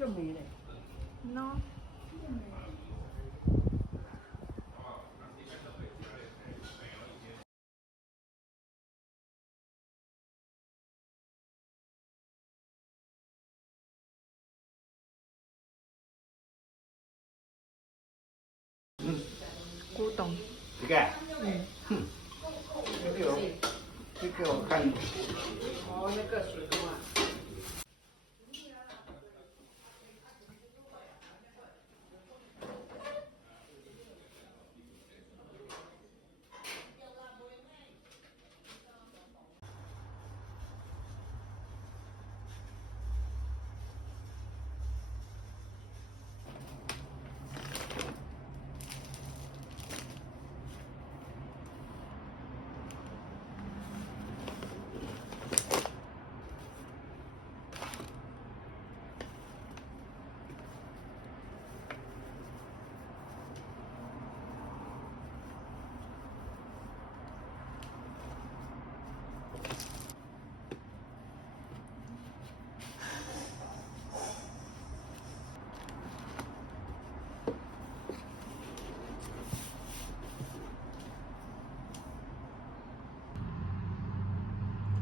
No. Cú tổng. 这个，这个我看。哦，那个水果啊。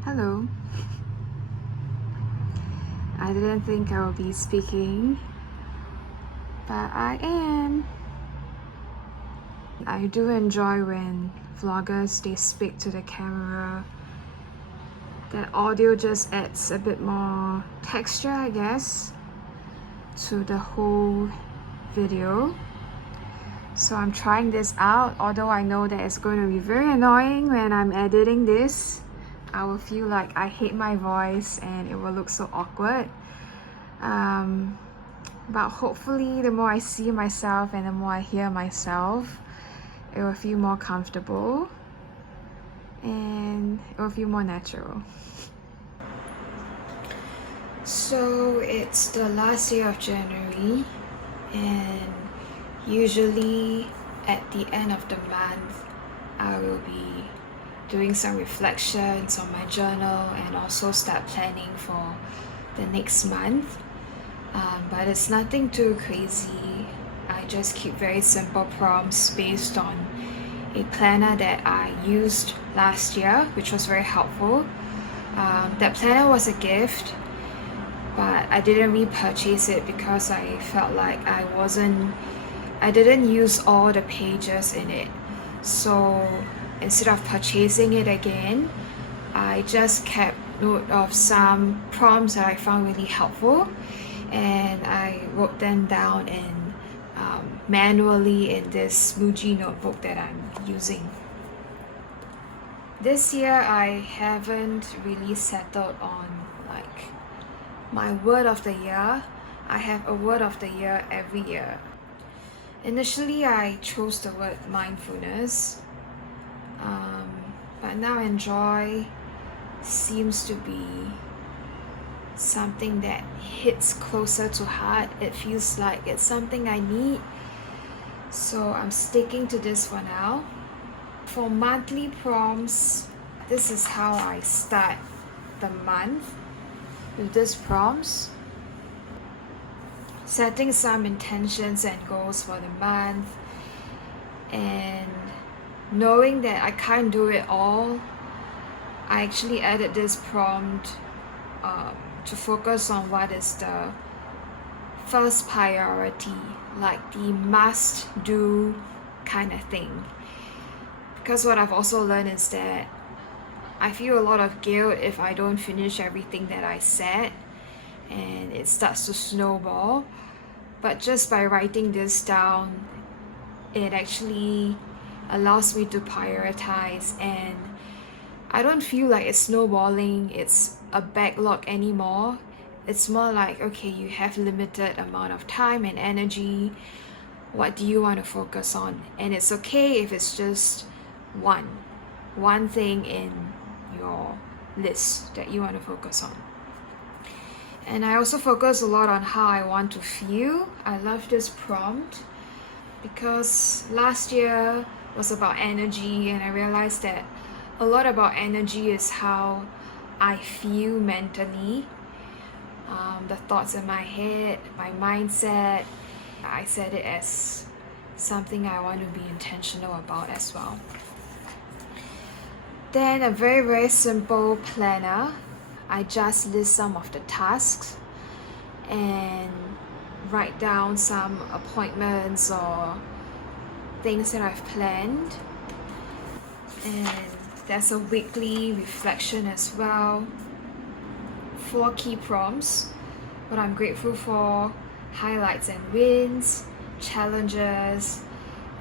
Hello. I didn't think I would be speaking, but I am. I do enjoy when vloggers they speak to the camera. That audio just adds a bit more texture, I guess, to the whole video. So I'm trying this out, although I know that it's going to be very annoying when I'm editing this. I will feel like I hate my voice and it will look so awkward. But hopefully the more I see myself and the more I hear myself, it will feel more comfortable and it will feel more natural. So it's the last day of January, and usually at the end of the month I will be doing some reflections on my journal and also start planning for the next month. But it's nothing too crazy. I just keep very simple prompts based on a planner that I used last year, which was very helpful. That planner was a gift, but I didn't repurchase it because I felt like I didn't use all the pages in it. So instead of purchasing it again, I just kept note of some prompts that I found really helpful, and I wrote them down manually in this Muji notebook that I'm using. This year I haven't really settled on like my word of the year. I have a word of the year every year. Initially I chose the word mindfulness, but now enjoy seems to be something that hits closer to heart. It feels like it's something I need, so I'm sticking to this for now. For monthly prompts, this is how I start the month, with these prompts, setting some intentions and goals for the month, and knowing that I can't do it all, I actually added this prompt to focus on what is the first priority, like the must do kind of thing. Because what I've also learned is that I feel a lot of guilt if I don't finish everything that I said, and it starts to snowball. But just by writing this down, it actually allows me to prioritize, and I don't feel like it's snowballing, it's a backlog anymore. It's more like, okay, you have limited amount of time and energy. What do you want to focus on? And it's okay if it's just one thing in your list that you want to focus on. And I also focus a lot on how I want to feel. I love this prompt because last year was about energy, and I realized that a lot about energy is how I feel mentally. the thoughts in my head, my mindset. I set it as something I want to be intentional about as well. Then a very, very simple planner. I just list some of the tasks and write down some appointments or things that I've planned. And there's a weekly reflection as well. 4 key prompts: what I'm grateful for, highlights and wins, challenges,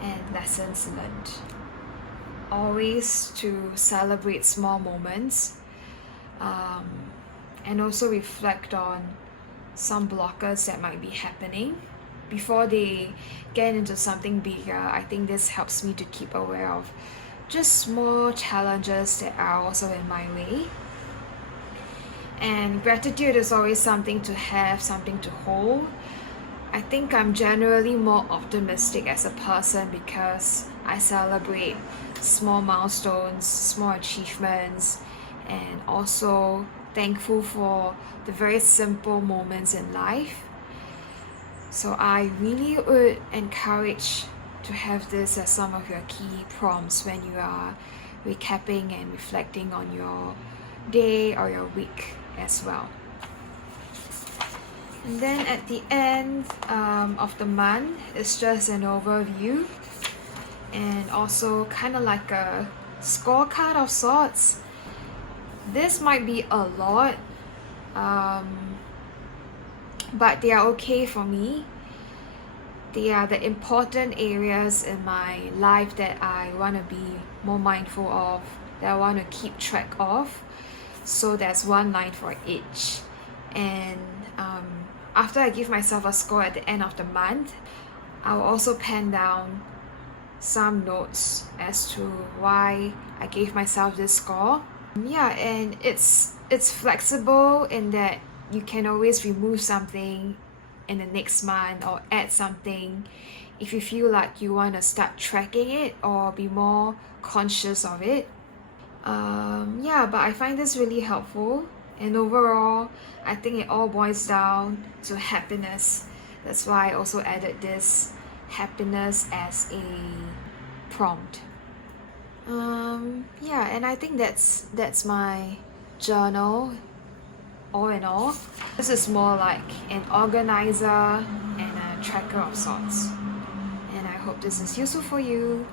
and lessons learned. Always to celebrate small moments, and also reflect on some blockers that might be happening before they get into something bigger. I think this helps me to keep aware of just small challenges that are also in my way. And gratitude is always something to have, something to hold. I think I'm generally more optimistic as a person because I celebrate small milestones, small achievements, and also thankful for the very simple moments in life. So I really would encourage to have this as some of your key prompts when you are recapping and reflecting on your day or your week as well. And then at the end of the month, it's just an overview and also kind of like a scorecard of sorts. This might be a lot, but they are okay for me. They are the important areas in my life that I want to be more mindful of, that I want to keep track of. So there's one line for each. And after I give myself a score at the end of the month, I'll also pen down some notes as to why I gave myself this score. Yeah, and it's flexible in that you can always remove something in the next month or add something if you feel like you want to start tracking it or be more conscious of it. Yeah, but I find this really helpful, and overall I think it all boils down to happiness. That's why I also added this happiness as a prompt. Yeah, and I think that's my journal all in all. This is more like an organizer and a tracker of sorts, and I hope this is useful for you.